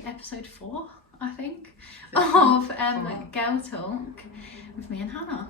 to episode 4, I think, of Girl Talk with me and Hannah.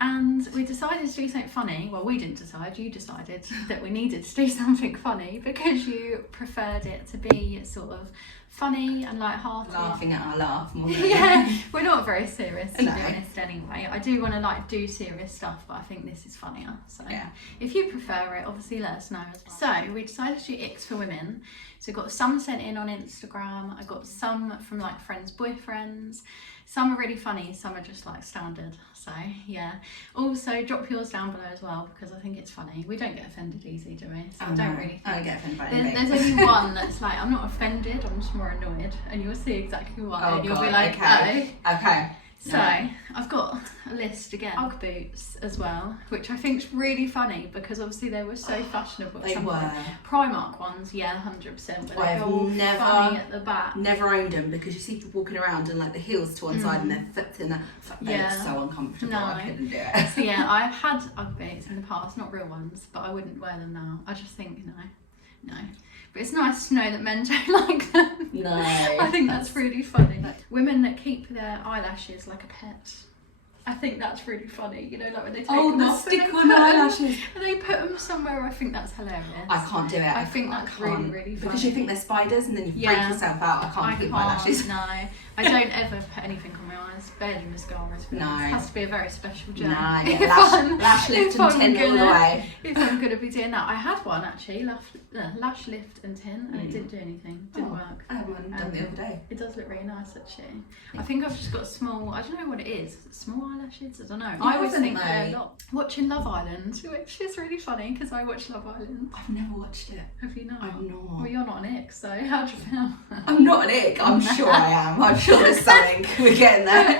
And we decided to do something funny. Well, we didn't decide, you decided that we needed to do something funny because you preferred it to be sort of funny and light-hearted. Laughing at our laugh more than yeah, we're not very serious, to be honest, anyway. I do want to like do serious stuff, but I think this is funnier. So yeah. If you prefer it, obviously let us know as well. So we decided to do ICKS for women. So we got some sent in on Instagram. I got some from like friends' boyfriends. Some are really funny, some are just like standard. So yeah. Also drop yours down below as well because I think it's funny. We don't get offended easy, do we? So I don't really think. I don't get offended by anything. There's only one that's like, I'm not offended, I'm just more annoyed. And you'll see exactly why. Oh, and you'll God, be like, okay. oh. Okay. So I've got a list again. Ugg boots as well, which I think is really funny because obviously they were so fashionable. They were. Primark ones, yeah, 100%. But I've all never funny at the back. Never owned them because you see people walking around and like the heels to one side and their foot in that. They're so uncomfortable. No. I couldn't do it. So yeah, I've had Ugg boots in the past, not real ones, but I wouldn't wear them now. I just think no. But it's nice to know that men don't like them. No. I think that's really funny. Like, women that keep their eyelashes like a pet. I think that's really funny, you know, like when they take them off stick-on eyelashes. And they put them somewhere. I think that's hilarious. I can't do it. I think that's really, really funny. Because you think they're spiders and then you break yourself out. I can't keep my lashes. No, I don't ever put anything on my eyes. Barely mascara. It has to be a very special gel. Nah, yeah, lash lift and tint all the way. If I'm going to be doing that. I had one actually, lash lift and tint, and it didn't do anything. Didn't work. I had one done the other day. It does look really nice actually. I think I've just got small, I don't know what it is. Small eyelashes? I don't know. I always think they're a lot. Watching Love Island, which is really funny because I watch Love Island. I've never watched it. Have you not? I've not. Well, you're not an ick, so how do you feel? I'm not an ick. I'm sure I am. I'm sure there's something. We're getting there.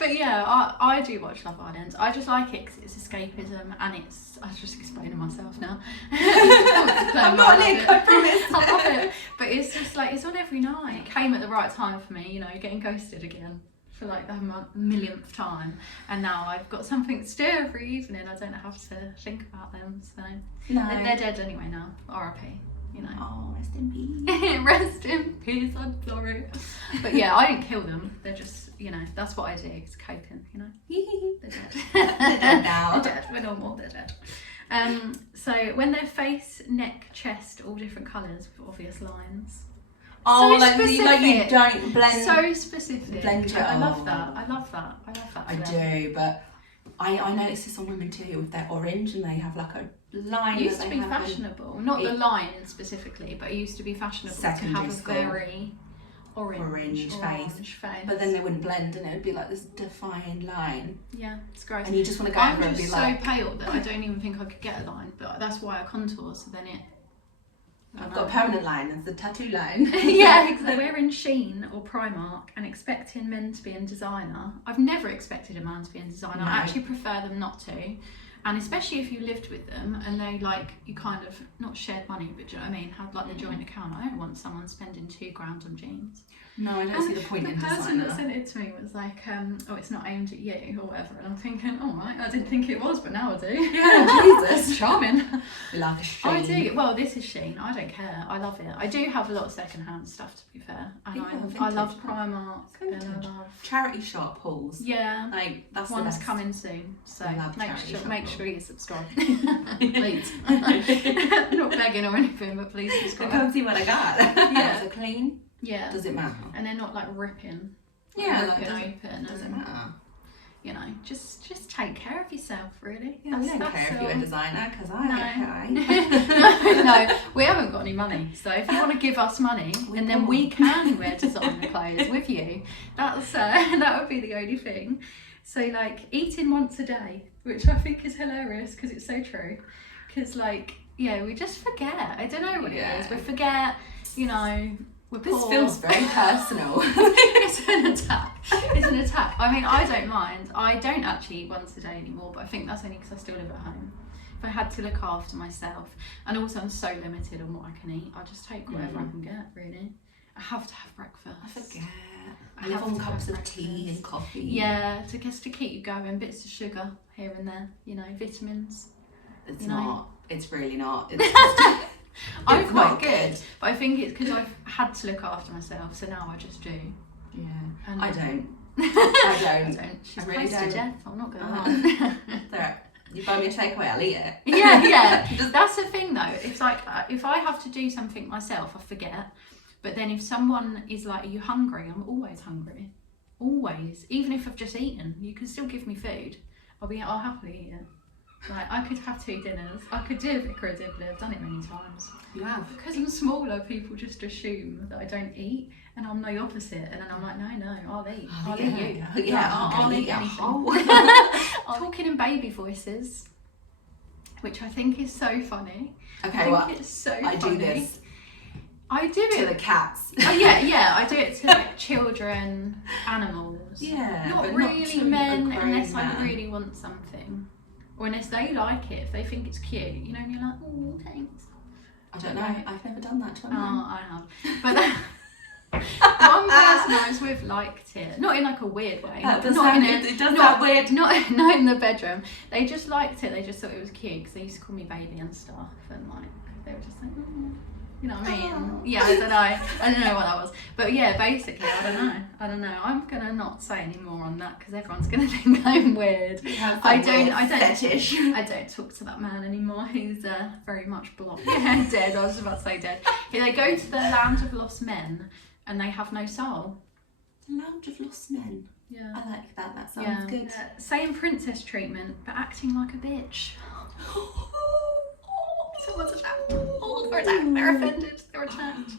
But yeah, I do watch Love Island. I just like it because it's escapism and it's, I was just explaining myself now. I'm not an ick, I promise. I love it. But it's just like, it's on every night. It came at the right time for me, you know, getting ghosted again for like the millionth time. And now I've got something to do every evening. I don't have to think about them. So they're dead anyway now. R.I.P. You know. Oh, rest in peace. Rest in peace, I'm sorry. But yeah, I didn't kill them. They're just, you know, that's what I do. It's coping, you know. They're dead. They're dead now. They're dead. We're normal. They're dead. So when they're face, neck, chest, all different colours with obvious lines. Oh, so like you don't blend. So specific. Blend I love that. I love that. I do, but I notice this on women too with their orange and they have like a line. It used to be fashionable, not the line specifically, but it used to be fashionable to have a very orange face. But then they wouldn't blend and it would be like this defined line. Yeah, it's gross. And you just want to go over and be like... I'm so pale that I don't even think I could get a line, but that's why I contour, so then it... I've got a permanent line, it's the tattoo line. Yeah, exactly. Wearing Shein or Primark and expecting men to be in designer. I've never expected a man to be in designer. I actually prefer them not to. And especially if you lived with them and they like, you kind of, not shared money, but do you know what I mean? Had like the joint account. I don't want someone spending $2,000 on jeans. No, I don't see the point in designer. The person that sent it to me was like, oh, it's not aimed at you or whatever. And I'm thinking, oh right, I didn't think it was, but now I do. Yeah, Jesus. Charming. We like a Shein. I do. Well, this is Shein. I don't care. I love it. I do have a lot of second-hand stuff, to be fair. And I love Primark. And I love... Charity shop hauls. Yeah. Like, that's one's the best. coming soon. So make sure you subscribe. Please. Not begging or anything, but please subscribe. Come see what I got. Yeah. Is it clean? Yeah. Does it matter? And they're not like ripping. Yeah, like open. Does it matter? You know, just take care of yourself, really. Yeah, we don't care if you're a designer, because No, we haven't got any money. So if you want to give us money, and then we can wear designer clothes with you, that would be the only thing. So like eating once a day, which I think is hilarious because it's so true. Because like, yeah, we just forget. I don't know what it is. We forget, you know. This feels very personal. It's an attack. It's an attack. I mean, I don't mind. I don't actually eat once a day anymore, but I think that's only because I still live at home. If I had to look after myself, and also I'm so limited on what I can eat, I'll just take whatever I can get, really. I have to have breakfast. I forget. I live on cups of tea and coffee. Yeah, to keep you going, bits of sugar here and there, you know, vitamins. It's not. It's really not. It's just... I'm quite good, but I think it's because I've had to look after myself, so now I just do. Yeah. And I don't. I don't. She's I really close don't. to death, I'm not gonna lie. There. You buy me a takeaway, I'll eat it. Yeah. That's the thing though. It's like if I have to do something myself, I forget. But then if someone is like, "Are you hungry?" I'm always hungry. Always. Even if I've just eaten, you can still give me food. I'll happily eat it. Like, I could have 2 dinners. I could do a vicar of Dibley. I've done it many times. You have? Because I'm smaller, people just assume that I don't eat, and I'm the opposite. And then I'm like, no, I'll eat. I'll eat you. Yeah, I'll eat anything. Talking in baby voices, which I think is so funny. Okay, well, it's so I funny. do this I do to it the cats. Oh yeah, I do it to like children, animals. Yeah, not but really not to men, a grown unless man. I really want something, or unless they like it. If they think it's cute, you know, and you're like, oh, thanks. I don't know. I've never done that to a man. Oh, I have. But one person I was with liked it, not in like a weird way. That does not sound, in a, it does not, sound weird. Not in the bedroom. They just liked it. They just thought it was cute because they used to call me baby and stuff, and like they were just like, oh. You know what I mean? Oh. Yeah, I don't know what that was. But yeah, basically, I don't know. I'm gonna not say any more on that because everyone's gonna think I'm weird. I don't talk to that man anymore. He's very much blocked. Yeah, dead. I was about to say dead. Yeah, they go to the Land of Lost Men and they have no soul. The Lounge of Lost Men. Yeah. I like that. That sounds good. Same princess treatment, but acting like a bitch. Someone's attacked. Oh, they're attacked. They're offended. They're attacked.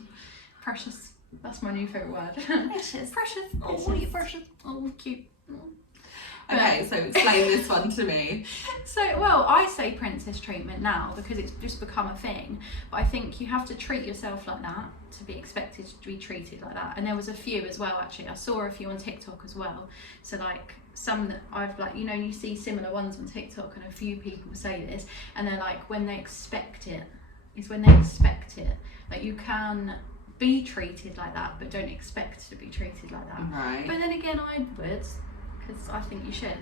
Precious. That's my new favourite word. Precious. Precious. Oh, you precious. Oh, cute. Okay, so explain this one to me. So, well, I say princess treatment now because it's just become a thing. But I think you have to treat yourself like that to be expected to be treated like that. And there was a few as well, actually. I saw a few on TikTok as well. So, like, some that I've, like, you know, you see similar ones on TikTok and a few people say this. And they're like, when they expect it, is when they expect it. Like, you can be treated like that, but don't expect to be treated like that. Right. But then again, I would. Because I think you should.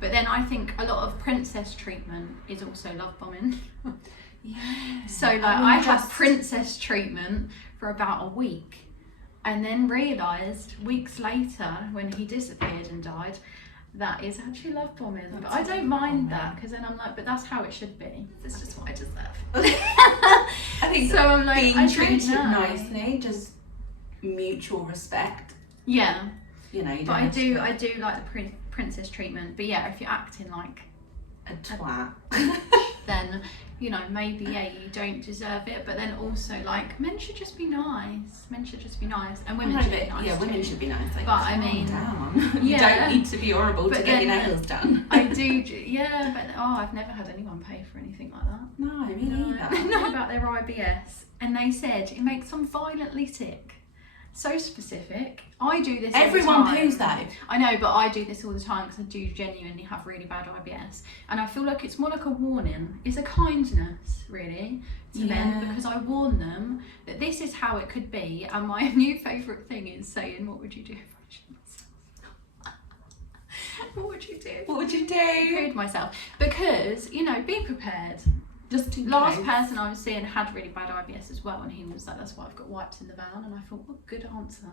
But then I think a lot of princess treatment is also love bombing. Yeah. So like I had princess treatment for about a week and then realised weeks later when he disappeared and died that is actually love bombing. But I don't mind that because then I'm like, but that's how it should be. It's just what I deserve. I think so. I'm like, being treated know. nicely, just mutual respect. Yeah. You know, you but don't I do like the princess treatment. But yeah, if you're acting like a twat, then you know maybe you don't deserve it. But then also like men should just be nice. Men should just be nice, and women should be nice. Yeah, women too. should be nice. Like, but I mean, down. You don't need to be horrible to get your nails done. I do. Yeah, but I've never had anyone pay for anything like that. No, me neither. They know about their IBS, and they said it makes them violently sick. So specific. I do this Everyone all the time. poos though. I know, but I do this all the time because I do genuinely have really bad IBS. And I feel like it's more like a warning. It's a kindness, really, to men because I warn them that this is how it could be. And my new favourite thing is saying, what would you do if I shit myself? What would you do? What would you do? Pooed myself. Because, you know, be prepared. Just last person I was seeing had really bad IBS as well, and he was like, that's why I've got wipes in the van. And I thought, what a good answer.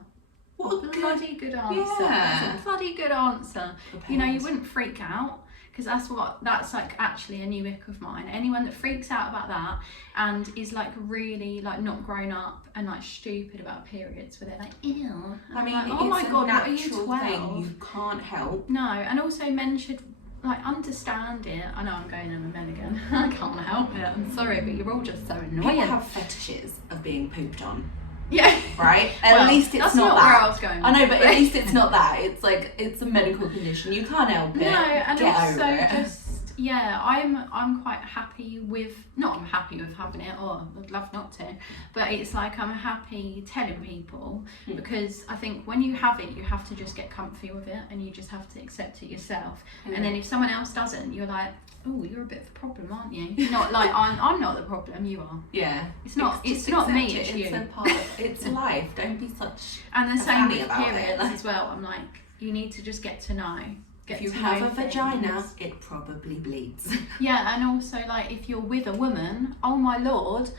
What a bloody good answer. Yeah. That's a bloody good answer. Prepared. You know, you wouldn't freak out because that's like actually a new ick of mine. Anyone that freaks out about that and is like really like not grown up and like stupid about periods where they're like, ew. And I mean, like, oh my god, what are you, 12? Thing you can't help. No, and also men should like understand it. I know I'm going on the men again. I can't help it. I'm sorry, but you're all just so annoying. People have fetishes of being pooped on. Yeah. Right? At least it's that's not where that. I was going. I know, but at least it's not that. It's like it's a medical condition. You can't help it. No, and Get also over it. just I'm quite happy with I'm happy with having it, or I'd love not to, but it's like I'm happy telling people because I think when you have it, you have to just get comfy with it and you just have to accept it yourself. And then if someone else doesn't, you're like, oh, you're a bit of a problem, aren't you? Not like I'm not the problem, you are. Yeah. It's not me, it's you. It's a part of, it's life. Don't be such And the a same fanny with about periods it. as well. I'm like, you need to just get to know. If you have a vagina, it probably bleeds. Yeah, and also like if you're with a woman, oh my lord,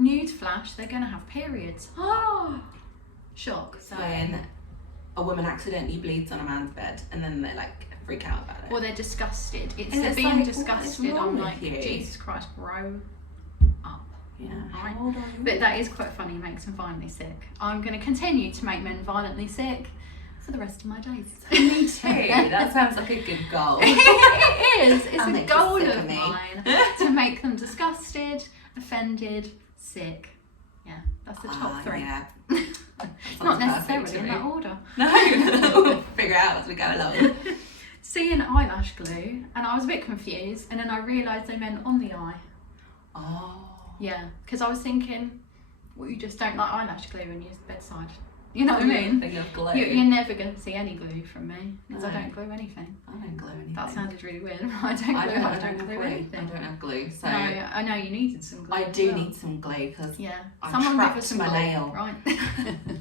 newsflash, they're going to have periods. Oh, shock. So when a woman accidentally bleeds on a man's bed and then they like freak out about it. Or they're disgusted. It's And it's being like, disgusted. what is wrong I'm with like, you? Jesus Christ, grow up. Yeah. Right. How old are you? But that is quite funny, makes them violently sick. I'm going to continue to make men violently sick for the rest of my days. Me too. That sounds like a good goal. It is. It's I'll a make you goal sick of of me. mine to make them disgusted, offended, sick. Yeah, that's the top three. Yeah. Not necessarily in that order. No, we'll figure it out as we go along. Seeing eyelash glue, and I was a bit confused, and then I realised they meant on the eye. Oh. Yeah, because I was thinking, well, you just don't like eyelash glue in your bedside. You know what I mean? Thing of glue. You're never going to see any glue from me, because No. I don't glue anything. I don't glue anything. That sounded really weird. I don't glue anything. I don't have glue. So No, I know you needed some glue. I as do well. need some glue because Yeah. I Someone give trapped us some my glue, nail. right?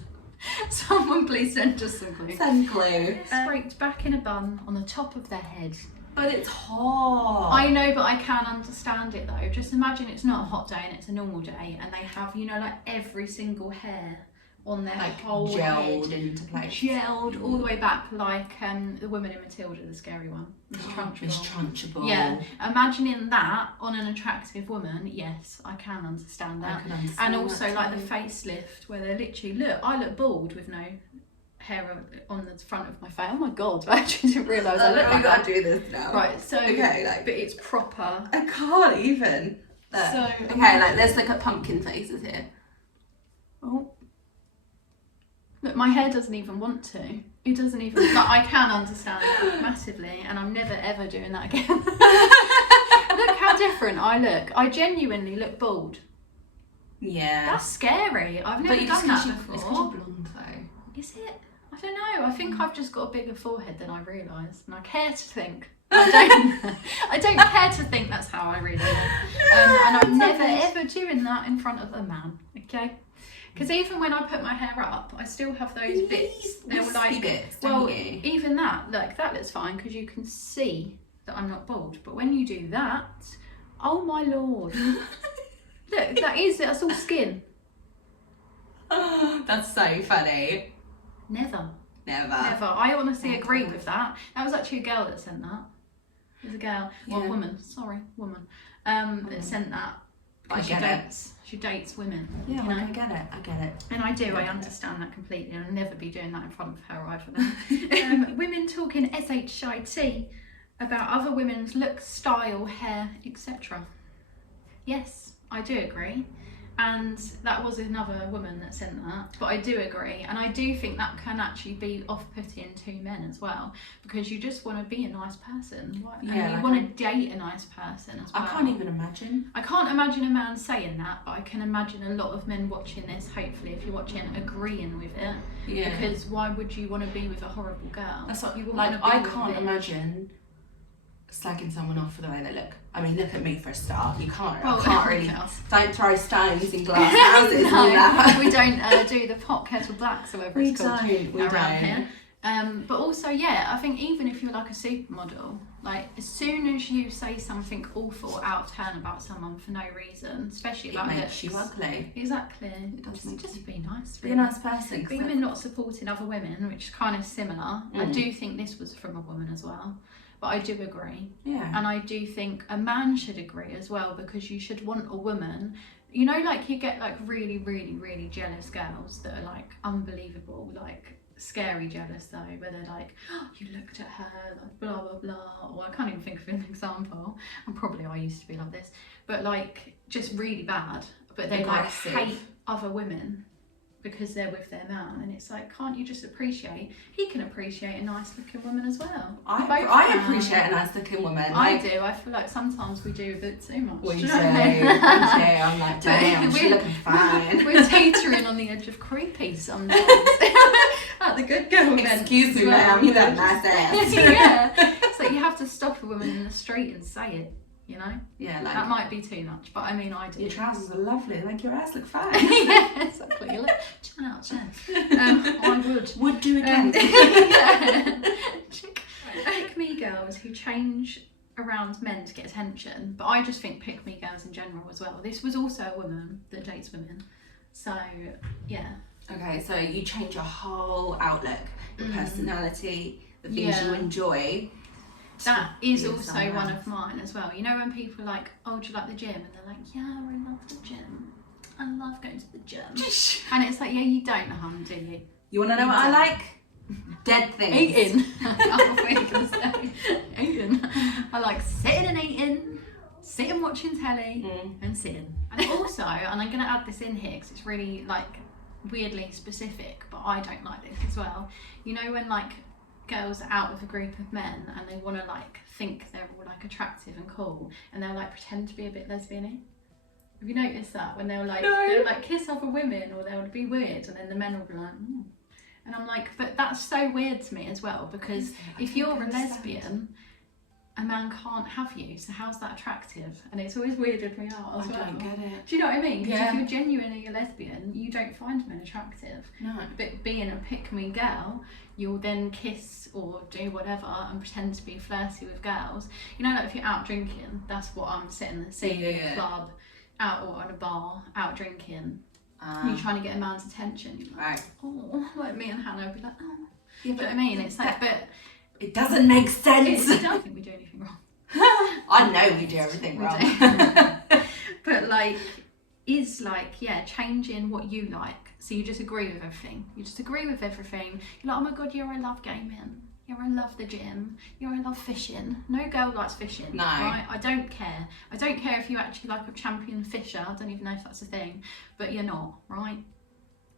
Someone please send us some glue. send glue. Scraped back in a bun on the top of their head. But it's hot. I know, but I can understand it though. Just imagine it's not a hot day and it's a normal day, and they have, you know, like every single hair on their like whole gelled head. into place. Gelled all the way back, like the woman in Matilda, the scary one, Miss Trunchbull. Miss Trunchbull. Yeah, imagining that on an attractive woman, yes, I can understand that. I can understand And also that like too. the facelift, where they're literally, look, I look bald with no hair on the front of my face. Oh my god, I actually didn't realise I looked like that. do this now. Right, so Okay, like but it's proper. I can't even. Look. So Okay, like let's look at pumpkin faces here. oh, look, my hair doesn't even want to. It doesn't even. Like, I can understand that massively, and I'm never ever doing that again. Look how different I look. I genuinely look bald. Yeah. That's scary. I've never done that before. It's 'cause you're blonde though. Is it? I don't know. I think I've just got a bigger forehead than I realise, and I care to think. I don't care to think that's how I really look. And I'm never ever doing that in front of a man. Okay. Because even when I put my hair up, I still have those bits. They're like, bits, well, don't you? even that, like that looks fine because you can see that I'm not bald. But when you do that, oh my lord, look, that's all skin. That's so funny. Never. Never. I honestly agree with that. That was actually a girl that sent that. It was a girl, well, Yeah. woman. Sorry, woman. That sent that. I Because get she dates women. Yeah, you well, know? I get it. I get it. And I do, I understand that completely. I'll never be doing that in front of her either. Women talking SHIT about other women's look, style, hair, etc. Yes, I do agree. And that was another woman that sent that. But I do agree. And I do think that can actually be off-putting to men as well. Because you just want to be a nice person. And Yeah, you want to date a nice person as well. I can't even imagine. I can't imagine a man saying that, but I can imagine a lot of men watching this, hopefully, if you're watching, agreeing with it. Yeah. Because why would you want to be with a horrible girl? That's what, you wouldn't like, wanna be I with can't a bitch. imagine slagging someone off for the way they look. I mean, look at me for a start. You can't. Well, I can't really. girls. Don't throw stones in glass houses. No, and that. we don't do the pot kettle blacks or whatever We it's called don't. We around don't. here. But also, yeah, I think even if you're like a supermodel, like as soon as you say something awful, out of turn about someone for no reason, especially It about makes looks. you ugly. Exactly. It does make Just you- be nice. Be a really. nice person. 'cause Women not supporting other women, which is kind of similar. I Mm. do think this was from a woman as well, but I do agree. Yeah. And I do think a man should agree as well, because you should want a woman, you know, like you get like really, really, really jealous girls that are like unbelievable, like scary jealous though, where they're like, oh, you looked at her, like blah, blah, blah. Or I can't even think of an example. And probably I used to be like this, but like just really bad. But they Aggressive. like hate other women because they're with their man, and it's like, can't you just appreciate? He can appreciate a nice looking woman as well. I Both appreciate a nice looking woman. I Like, do. I feel like sometimes we do a bit too much. we Do do. you We do. know what I mean? I'm like, damn, she's looking fine. We're teetering on the edge of creepy sometimes. At the good girl events Excuse me, as well. ma'am, you got a nice ass. Yeah. So you have to stop a woman in the street and say it, you know? Yeah, like, That might be too much, but I mean, I do. your trousers are lovely. Like, your ass look fine. Yeah, exactly. Look, 10 out of 10. I would. Would do again. Yeah. Pick me girls who change around men to get attention, but I just think pick me girls in general as well. This was also a woman that dates women, so yeah. Okay, so you change your whole outlook, your personality, the things you enjoy. That is also one of mine as well. You know when people are like, oh, do you like the gym? And they're like, yeah, I love the gym. I love going to the gym. And it's like, yeah, you don't, hun, do you? You want to know what I like? Dead things. Eating. I was going to say. Eating. I like sitting and eating, sitting watching telly, and sitting. And also, and I'm going to add this in here because it's really like weirdly specific, but I don't like this as well. You know when like girls are out with a group of men and they want to like think they're all like attractive and cool, and they'll like pretend to be a bit lesbian-y. Have you noticed that when they'll like kiss other women, or they'll be weird, and then the men will be like, and I'm like, but that's so weird to me as well, because if you're a lesbian, a man can't have you, so how's that attractive? And it's always weirded me out as well. I don't get it. Do you know what I mean? Because if you're genuinely a lesbian, you don't find men attractive. No. But being a pick-me girl, you'll then kiss or do whatever and pretend to be flirty with girls. You know, like if you're out drinking, that's what I'm sitting seeing in a club, out or on a bar, out drinking. You're trying to get a man's attention. You're like, oh, like me and Hannah would be like, oh. Do you know what I mean? It's like, but it doesn't make sense. I don't think we do anything wrong. I know we do everything wrong. But like, is like, yeah, changing what you like. So you just agree with everything. You just agree with everything. You're like, oh my God, I love gaming. I love the gym. I love fishing. No girl likes fishing. No. Right? I don't care. I don't care if you actually like a champion fisher. I don't even know if that's a thing. But you're not, right?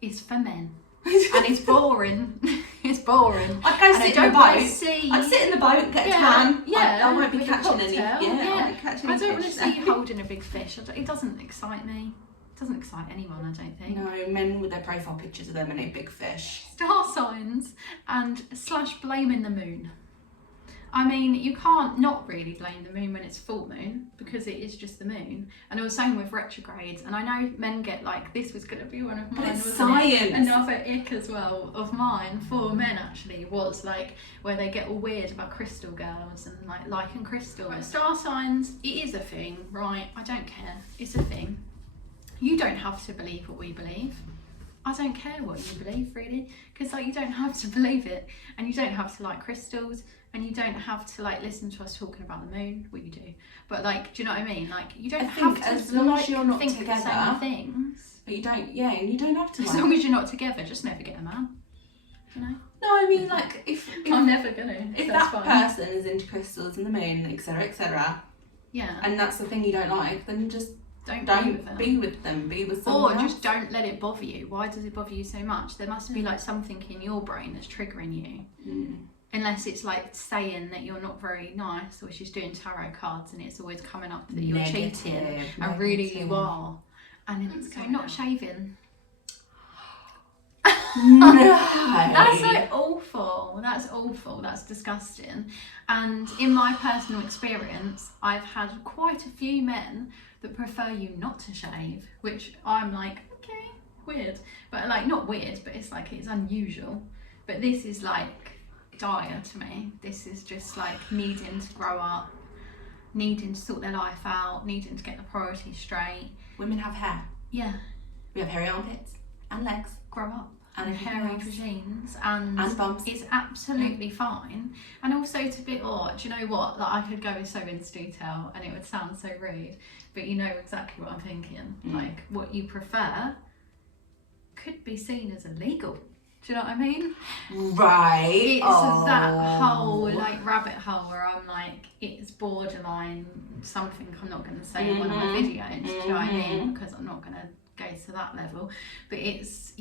It's for men. And it's boring. It's boring. I'd go sit in the boat. I'd sit in the boat, get a tan. I won't be catching any. I'll be catching any. I don't want to see you holding a big fish. It doesn't excite me. It doesn't excite anyone, I don't think. No, men with their profile pictures of them and a big fish. Star signs and / blaming the moon. I mean, you can't not really blame the moon when it's full moon, because it is just the moon. And it was same with retrogrades. And I know men get like, this was going to be one of mine. But it's science. Another ick as well of mine for men actually was like where they get all weird about crystal girls and like liking crystals. Right. Star signs, it is a thing, right? I don't care. It's a thing. You don't have to believe what we believe. I don't care what you believe, really, because like you don't have to believe it, and you don't have to like crystals, and you don't have to like listen to us talking about the moon. Well, you do, but like, do you know what I mean? Like, you don't have to, as long as you're not think together, the same things. But you don't, and you don't have to. As long as you're not together, just never get a man. You know? No, I mean, like if I'm never gonna. If that person is into crystals and the moon, etc., yeah, and that's the thing you don't like, then just. Don't be with them. Be with someone else. Or just don't let it bother you. Why does it bother you so much? There must be like something in your brain that's triggering you. Unless it's like saying that you're not very nice, or she's doing tarot cards and it's always coming up that you're cheating, and really you are. And then it's going, not shaving. No. That's like awful. That's awful. That's disgusting. And in my personal experience, I've had quite a few men that prefer you not to shave, which I'm like, okay, weird. But like, not weird, but it's like, it's unusual. But this is like dire to me. This is just like needing to grow up, needing to sort their life out, needing to get the priorities straight. Women have hair. Yeah. We have hairy armpits and legs. Grow up. And hairy regimes and bumps. It's absolutely fine. And also to be, do you know what? Like, I could go so into detail and it would sound so rude, but you know exactly what I'm thinking. Like, what you prefer could be seen as illegal. Do you know what I mean? Right. It's that whole like rabbit hole where I'm like, it's borderline something I'm not going to say in one of my videos. Do you know what I mean? Because I'm not going to go to that level. But it's,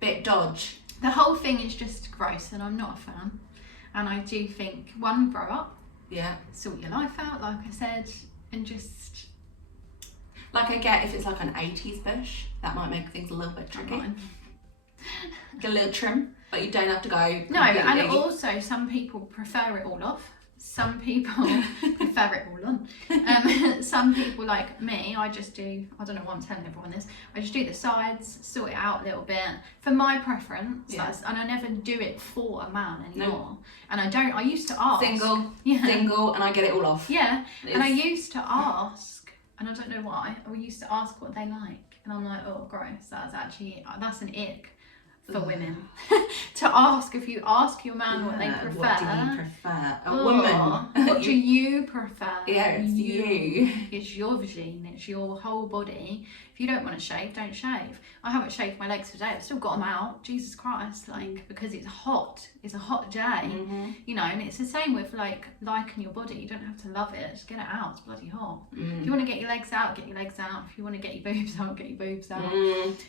bit dodge. The whole thing is just gross, and I'm not a fan. And I do think, one, grow up. Yeah. Sort your life out, like I said, and just... Like, I get if it's like an 80s bush, that might make things a little bit tricky. Get a little trim, but you don't have to go completely. No, and also some people prefer it all off. some people prefer it all on. Some people like me, I just do, I don't know why I'm telling everyone this, I just do the sides, sort it out a little bit for my preference, and I never do it for a man anymore. And I used to ask. Single, and I get it all off. Yeah, and I used to ask, and I don't know why, we used to ask what they like, and I'm like, oh gross, that's an ick for women. To ask, if you ask your man what they prefer. What do you prefer? A woman. What do you prefer? Yeah, it's you. It's your vagine, it's your whole body. If you don't want to shave, don't shave. I haven't shaved my legs today, I've still got them out. Jesus Christ, like, because it's hot. It's a hot day, you know, and it's the same with like liking your body. You don't have to love it, just get it out, it's bloody hot. If you want to get your legs out, get your legs out. If you want to get your boobs out, get your boobs out.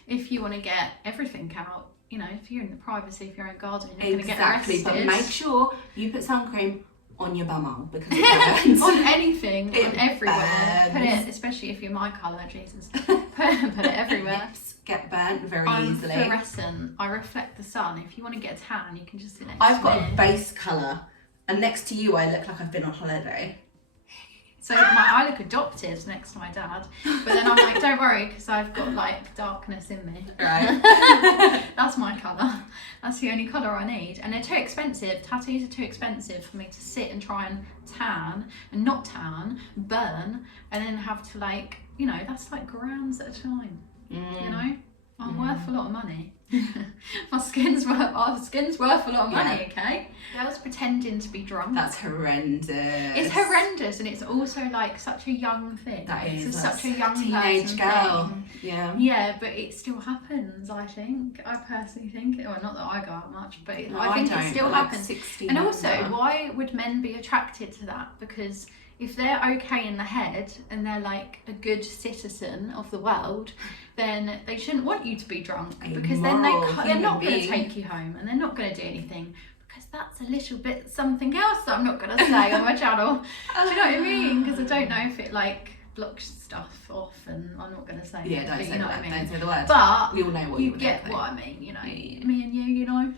If you want to get everything out, you know, if you're in the privacy of your own garden, you're going to get arrested. But make sure you put sun cream on your bumhole because it burns. On anything, on everywhere. Burns. Put it, especially if you're my colour, Jesus. Put it everywhere. Lips get burnt very easily. I'm fluorescent. I reflect the sun. If you want to get a tan, you can just sit next I've to got me. a base colour, and next to you, I look like I've been on holiday. So I look adopted next to my dad, but then I'm like, don't worry, because I've got like darkness in me. Right. That's my colour. That's the only colour I need. And they're too expensive. Tattoos are too expensive for me to sit and try and tan, and not tan, burn, and then have to like, you know, that's like grams at a time. You know? I'm worth a lot of money. Our skin's worth a lot of money, okay? Girls pretending to be drunk. That's horrendous. It's horrendous, and it's also like such a young thing. That is. It's such a young teenage girl. thing. Yeah. Yeah, but it still happens, I think. I personally think. Well, not that I go out much, but No, I think don't, it still like happens. 16 And also, over. why would men be attracted to that? Because if they're okay in the head and they're like a good citizen of the world, then they shouldn't want you to be drunk, because then they're not going to take you home, and they're not going to do anything, because that's a little bit something else that I'm not going to say on my channel. Do you know what I mean? Because I don't know if it like blocks stuff off, and I'm not going to say Yeah, it, don't but say you know that. what I mean. Don't say the word. But we all know what you you're get doing. what I mean, you know. Yeah. Me and you know.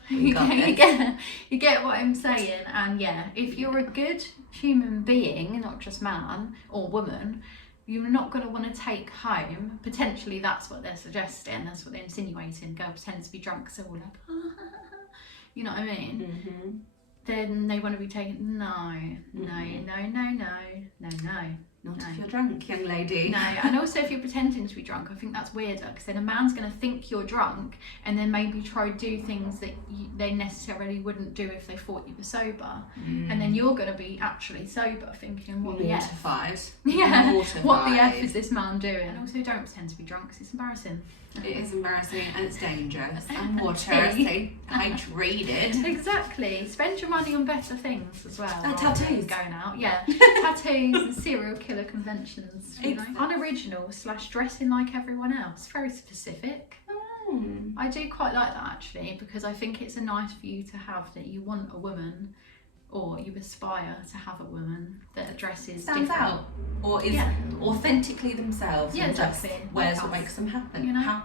You get what I'm saying. And yeah, if you're a good human being, not just man or woman, you're not going to want to take home. Potentially, that's what they're suggesting. That's what they're insinuating. Girl pretends to be drunk, so we're like, you know what I mean? Then they want to be taken. No. Not if you're drunk, young lady. No, and also if you're pretending to be drunk, I think that's weirder, because then a man's going to think you're drunk and then maybe try to do things that they necessarily wouldn't do if they thought you were sober. And then you're going to be actually sober, thinking, what the F? Mortified. Yeah, Mortified. what the F is this man doing? And also don't pretend to be drunk, because it's embarrassing. It is embarrassing and it's dangerous. And water, stay hydrated. Exactly. Spend your money on better things as well. rather than Tattoos. Going out, yeah. Tattoos and serial killer conventions. You know? Unoriginal / dressing like everyone else. Very specific. I do quite like that actually, because I think it's a nice view to have, that you want a woman, or you aspire to have a woman that dresses Stands different. out, or is authentically themselves. Yeah, and just exactly. wears Like what us. makes them happen. You know,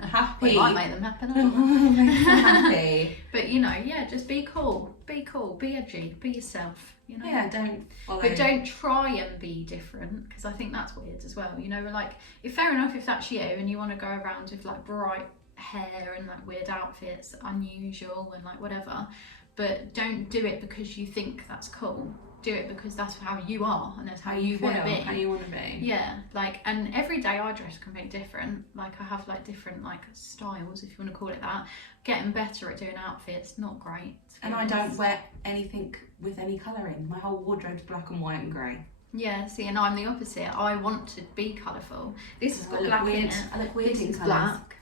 happy. We might make them happen. I don't know. Makes them happy. But you know, yeah, just be cool, be edgy, be yourself. You know. Yeah, don't follow. But don't try and be different, because I think that's weird as well. You know, like, fair enough if that's you and you want to go around with like bright hair and like weird outfits, unusual and like whatever. But don't do it because you think that's cool. Do it because that's how you are, and that's how you want to be. How you want to be. Yeah, like, and every day I dress can be different. Like, I have like different like styles, if you want to call it that. Getting better at doing outfits, not great. And I don't wear anything with any colouring. My whole wardrobe's black and white and grey. Yeah, see, and I'm the opposite. I want to be colourful. This has got I look black in weird. it. I look weird This in is colours. black.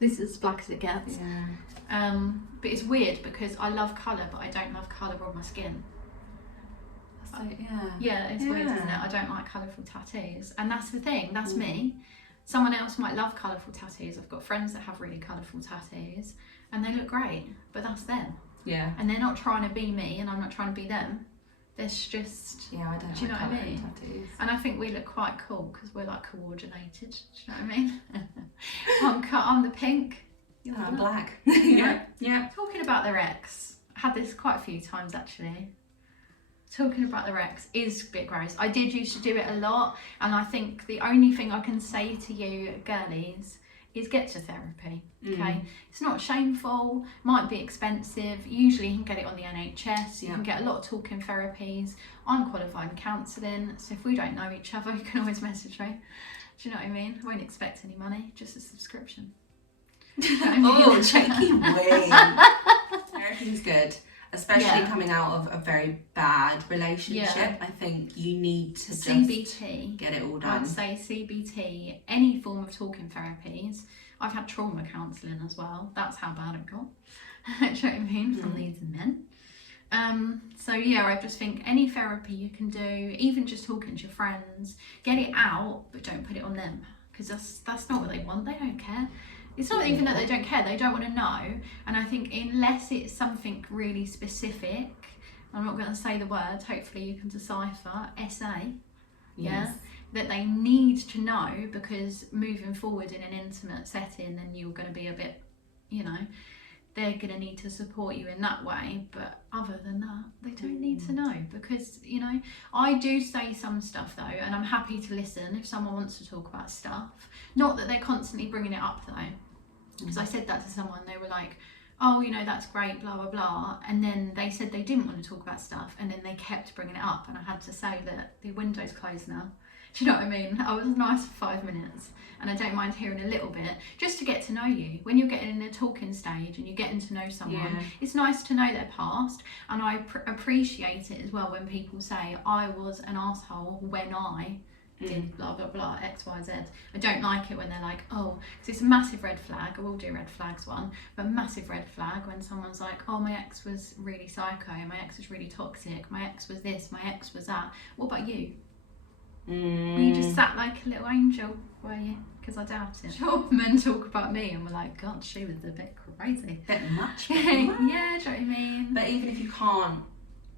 This is as black as it gets. Yeah. But it's weird because I love colour, but I don't love colour on my skin. So, yeah. Yeah, it's weird, isn't it? I don't like colourful tattoos. And that's the thing, that's me. Someone else might love colourful tattoos. I've got friends that have really colourful tattoos and they look great, but that's them. Yeah. And they're not trying to be me and I'm not trying to be them. There's just... Yeah, I don't Do you know like what I colouring mean? tattoos. And I think we look quite cool because we're like coordinated. Do you know what I mean? I'm the pink. You're the I'm black. Yeah. Yeah. Talking about their ex, I had this quite a few times actually. talking about their ex is a bit gross. I did used to do it a lot, and I think the only thing I can say to you girlies is get to therapy, okay? It's not shameful, might be expensive. Usually you can get it on the NHS, you can get a lot of talking therapies. I'm qualified in counselling, so if we don't know each other, you can always message me. Do you know what I mean? I won't expect any money, just a subscription. You know what I mean? Cheeky wing. Therapy's good, especially coming out of a very bad relationship. I think you need to CBT, get it all done. I'd say CBT, any form of talking therapies. I've had trauma counselling as well. That's how bad it got. Do you know what I mean? From these men. So yeah, I just think any therapy you can do, even just talking to your friends, get it out, but don't put it on them, because that's not what they want. They don't care. It's not even that they don't care, they don't want to know. And I think unless it's something really specific, I'm not going to say the word, hopefully you can decipher, that they need to know, because moving forward in an intimate setting, then you're going to be a bit, you know, they're going to need to support you in that way. But other than that, they don't need to know, because, you know, I do say some stuff though, and I'm happy to listen if someone wants to talk about stuff. Not that they're constantly bringing it up though, because I said that to someone, they were like, oh, you know, that's great, blah, blah, blah. And then they said they didn't want to talk about stuff, and then they kept bringing it up, and I had to say that the window's closed now. Do you know what I mean? I was nice for 5 minutes, and I don't mind hearing a little bit, just to get to know you. When you're getting in a talking stage and you're getting to know someone, it's nice to know their past, and I appreciate it as well when people say, I was an asshole when I did blah blah blah X Y Z. I don't like it when they're like, oh, because it's a massive red flag. I will do red flags one, but massive red flag when someone's like, oh, my ex was really psycho, my ex was really toxic, my ex was this, my ex was that. What about you? You just sat like a little angel, were you? Because I doubt it. Sure, men talk about me and we're like, God, she was a bit crazy. Bit much. Yeah, do you know what I mean? But even if you can't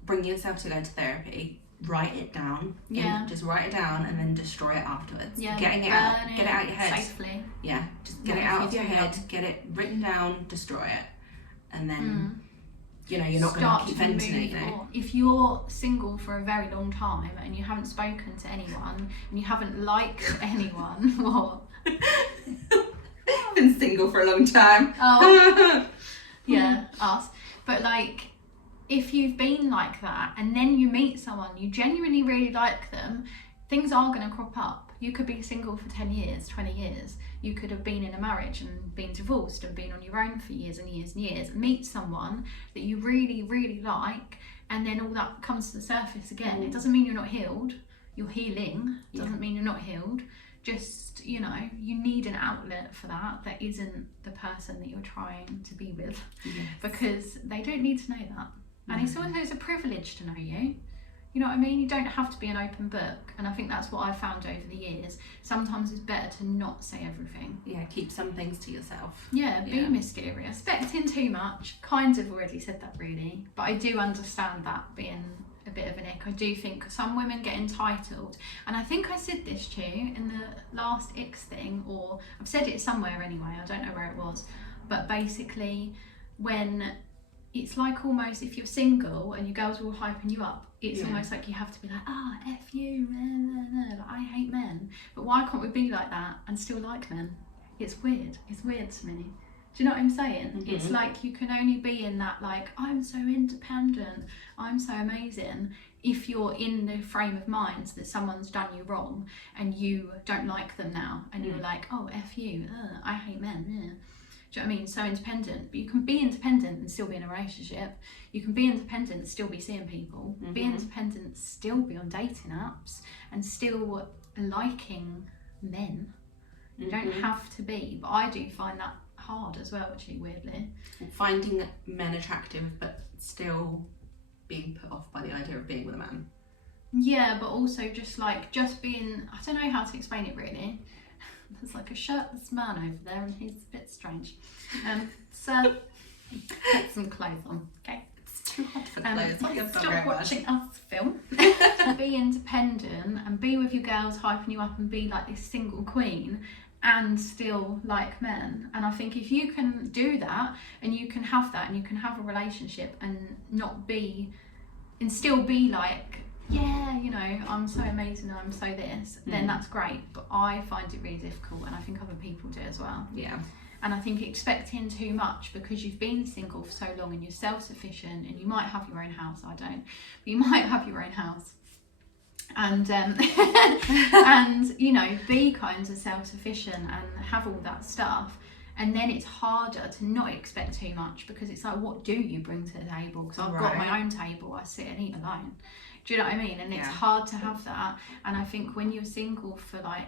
bring yourself to go to therapy, write it down. Just write it down and then destroy it afterwards. Yeah, get it out your head. Safely. Yeah, just get it out of your head, get it written down, destroy it. And then, you know, you're not going to keep venting it, you know. If you're single for a very long time and you haven't spoken to anyone and you haven't liked anyone, what? I've been single for a long time. Oh, yeah, us. But like, if you've been like that and then you meet someone, you genuinely really like them, things are going to crop up. You could be single for 10 years, 20 years. You could have been in a marriage and been divorced and been on your own for years and years and years. Meet someone that you really, really like, and then all that comes to the surface again. It doesn't mean you're not healed. You're healing. It doesn't mean you're not healed. Just, you know, you need an outlet for that isn't the person that you're trying to be with, because they don't need to know that. And it's a privilege to know you. You know what I mean? You don't have to be an open book. And I think that's what I've found over the years. Sometimes it's better to not say everything. Yeah, keep some things to yourself. Yeah, be mysterious. Expecting too much. Kind of already said that really. But I do understand that being a bit of an ick. I do think some women get entitled. And I think I said this to you in the last ICKS thing, or I've said it somewhere anyway. I don't know where it was. But basically, when it's like almost if you're single and your girls are all hyping you up, it's almost like you have to be like, F you, like, I hate men. But why can't we be like that and still like men? It's weird. It's weird to me. Do you know what I'm saying? It's like you can only be in that, like, I'm so independent, I'm so amazing, if you're in the frame of mind that someone's done you wrong and you don't like them now, and you're like, oh, F you, I hate men, Do you know what I mean? So independent. But you can be independent and still be in a relationship. You can be independent and still be seeing people. Be independent and still be on dating apps and still liking men. You don't have to be. But I do find that hard as well, actually, weirdly. Finding men attractive but still being put off by the idea of being with a man. Yeah, but also just being, I don't know how to explain it really. There's like a shirtless man over there and he's a bit strange. So get some clothes on, okay? It's too hot for clothes. Stop watching us film. Be independent and be with your girls hyping you up and be like this single queen and still like men. And I think if you can do that and you can have that and you can have a relationship and not be and still be like, yeah, you know, I'm so amazing, I'm so this, then that's great. But I find it really difficult, and I think other people do as well. Yeah. And I think expecting too much because you've been single for so long and you're self-sufficient, and you might have your own house, I don't, but you might have your own house. And and you know, be kind of self-sufficient and have all that stuff. And then it's harder to not expect too much, because it's like, what do you bring to the table? Because I've got my own table, I sit and eat alone. Do you know what I mean? And it's hard to have that. And I think when you're single for like,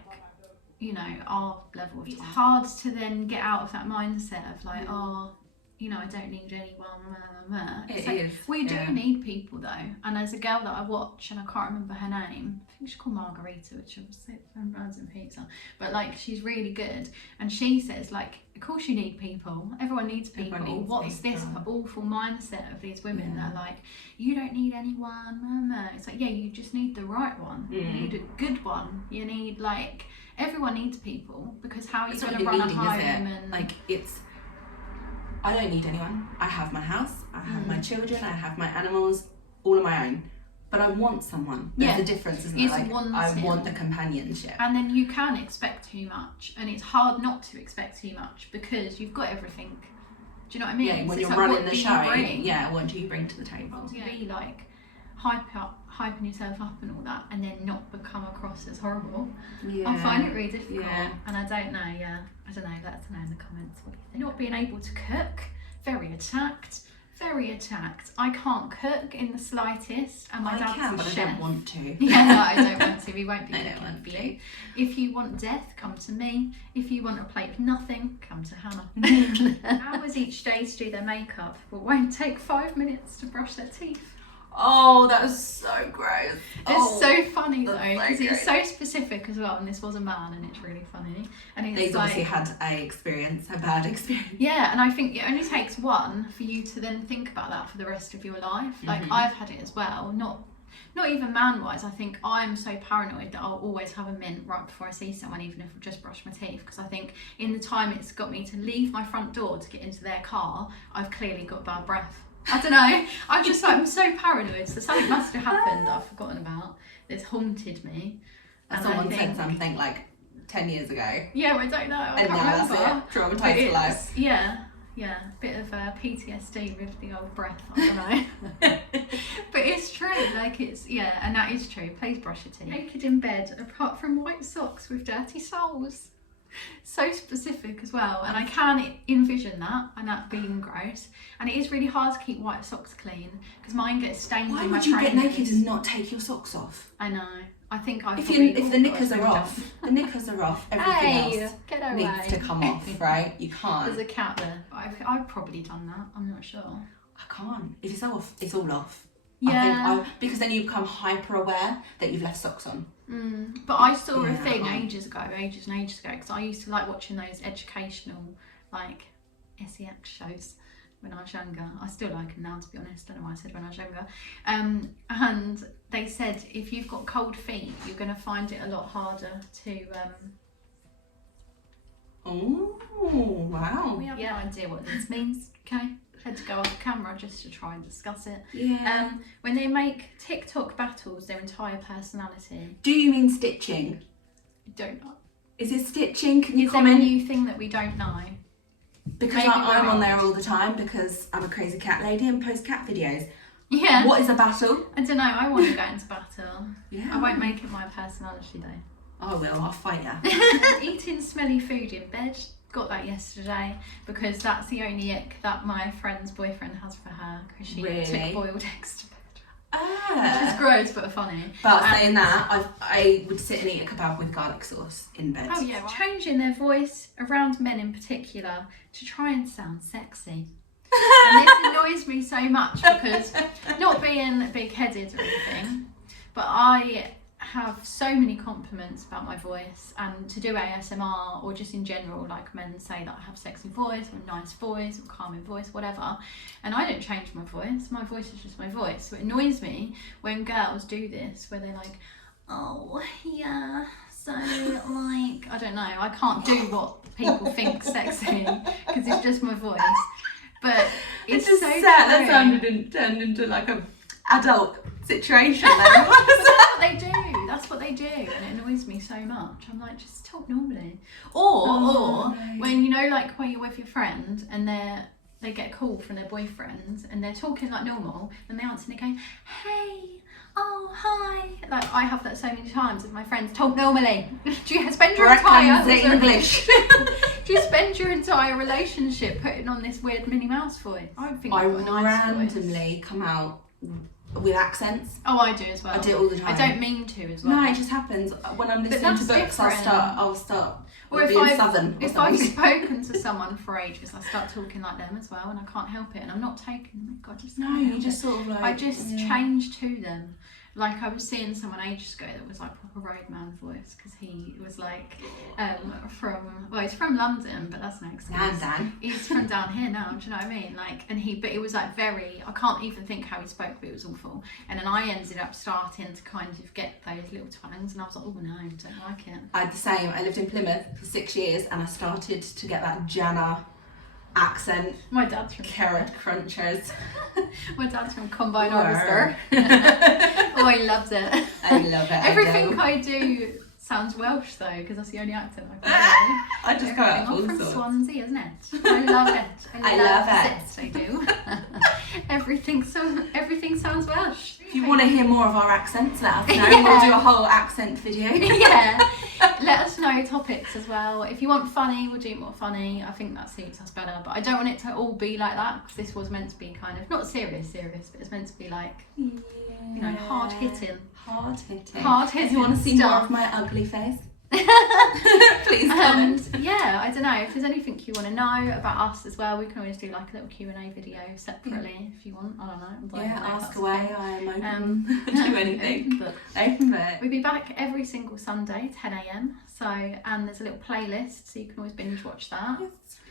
you know, our level of time, it's hard to then get out of that mindset of like, oh, you know, I don't need anyone. It is. We do need people though. And there's a girl that I watch, and I can't remember her name. I think she's called Margarita, which was from Brands and Pizza. But like, she's really good. And she says like, of course you need people. Everyone needs people. What's this awful mindset of these women that are like, you don't need anyone. It's like, yeah, you just need the right one. You need a good one. You need like, everyone needs people, because how are you going to run a home? And like, it's, I don't need anyone. I have my house, I have my children, I have my animals, all of my own. But I want someone. There's a difference, isn't there? Like, I want the companionship. And then you can expect too much, and it's hard not to expect too much because you've got everything. Do you know what I mean? Yeah, when you're running the show, what do you bring to the table? To be like, hyping yourself up and all that, and then not become across as horrible. I find it really difficult, and I don't know. I don't know. Let us know in the comments what you think. Not being able to cook, very attacked. I can't cook in the slightest, and my dad's a chef. I don't want to. I don't want to. We won't be cooking for you. If you want death, come to me. If you want a plate of nothing, come to Hannah. Hours each day to do their makeup, but won't take 5 minutes to brush their teeth. Oh, that was so gross. It's so funny though, because it's so specific as well, and this was a man, and it's really funny. And it's they've obviously had a bad experience. Yeah, and I think it only takes one for you to then think about that for the rest of your life. Like, I've had it as well, not even man-wise. I think I'm so paranoid that I'll always have a mint right before I see someone, even if I've just brushed my teeth, because I think in the time it's got me to leave my front door to get into their car, I've clearly got bad breath. I don't know. I'm so paranoid. So something must have happened that I've forgotten about. That's haunted me. And someone said something like 10 years ago. Yeah, I don't know. I can't remember. That's it. Traumatised for life. Yeah. Bit of PTSD with the old breath. I don't know. But it's true. Like, it's and that is true. Please brush your teeth. Naked in bed, apart from white socks with dirty soles. So specific as well, and I can envision that, and that being gross. And it is really hard to keep white socks clean, because mine get stained. Why would you get naked and not take your socks off? I know. I think if the knickers are off, everything else needs to come off, right? You can't. There's a cat there. I've probably done that. I'm not sure. I can't. If it's off, it's all off. Yeah. Because then you become hyper aware that you've left socks on. But I saw a thing ages and ages ago, because I used to like watching those educational like SEX shows when I was younger. I still like them now, to be honest. I don't know why I said when I was younger. And they said if you've got cold feet, you're going to find it a lot harder to Oh wow. We have no idea what this means. Okay, had to go off camera just to try and discuss it. Yeah. When they make TikTok battles their entire personality. Do you mean stitching? I don't know. Is it stitching? Can you comment? Is there a new thing that we don't know? Because I'm on there all the time, because I'm a crazy cat lady and post cat videos. Yeah. What is a battle? I don't know. I want to go into battle. Yeah. I won't make it my personality though. I will. I'll fight you. Eating smelly food in bed. Got that yesterday, because that's the only ick that my friend's boyfriend has for her, because she took boiled eggs to bed. Which is gross but funny. But saying that, I would sit and eat a kebab with garlic sauce in bed. Oh yeah, changing their voice around men in particular to try and sound sexy. And this annoys me so much, because not being big-headed or anything, but I have so many compliments about my voice, and to do ASMR or just in general, like men say that I have sexy voice or nice voice or calming voice, whatever, and I don't change my voice is just my voice. So it annoys me when girls do this, where they're like, oh yeah, so like, I don't know, I can't do what people think sexy because it's just my voice. But it's just so that turned into like a adult situation then. That's what they do. That's what they do, and it annoys me so much. I'm like, just talk normally. Or when you know, like when you're with your friend and they get a call from their boyfriend and they're talking like normal, and they answer and they go, hey, oh hi. Like I have that so many times with my friends. Talk normally. Do you spend your entire English? Do you spend your entire relationship putting on this weird Minnie Mouse voice? I think I you've got a nice randomly voice. come out with accents. Oh, I do as well. I do it all the time. I don't mean to as well. No, it just happens. When I'm listening to books, I'll start. Or if I've spoken to someone for ages, I start talking like them as well, and I can't help it. And I'm not taking them. God, just no, you just sort of like. I just change to them. Like I was seeing someone ages ago that was like proper roadman voice, because he was like he's from London, but that's no excuse. Dan. He's from down here now. Do you know what I mean? Like, but it was like very. I can't even think how he spoke, but it was awful. And then I ended up starting to kind of get those little twangs, and I was like, oh no, I don't like it. I had the same. I lived in Plymouth for 6 years, and I started to get that Jana accent. My dad's from carrot crunchers. My dad's from Combine Harvester. Oh, I loved it. I love it. Everything I do sounds Welsh though, because that's the only accent I can do. I just go out I'm all from sorts. Swansea, isn't it? I love it. I love it. I do. Everything sounds Welsh. If you want to hear more of our accents, let us know. Yeah. We'll do a whole accent video. Yeah. Let us know topics as well. If you want funny, we'll do more funny. I think that suits us better. But I don't want it to all be like that, because this was meant to be kind of not serious, but it's meant to be like, you know, hard hitting. Hard hitting. If you want to see more of my ugly face, please comment. Yeah, I don't know if there's anything you want to know about us as well. We can always do like a little Q&A video separately if you want. I don't know. Ask away. I am open to anything. Open book. We'll be back every single Sunday, 10 a.m. So, and there's a little playlist, so you can always binge watch that.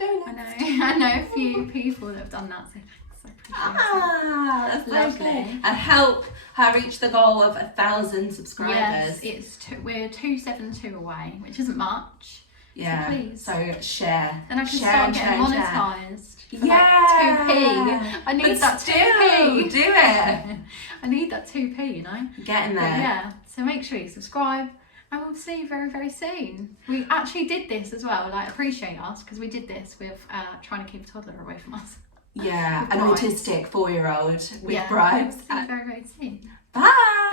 Yes, I know a few people that have done that. So that's lovely. And help her reach the goal of 1,000 subscribers. Yes, we're 272 away, which isn't much. Yeah. So please. So share. Then I can start getting monetized. For yeah. Like 2p. I need that 2p. Do it. I need that 2p. You know. Getting there. But yeah. So make sure you subscribe. And we'll see you very, very soon. We actually did this as well. Like, appreciate us, because we did this with trying to keep a toddler away from us. Yeah, an autistic 4-year-old with bribes. See you very, very soon. Bye.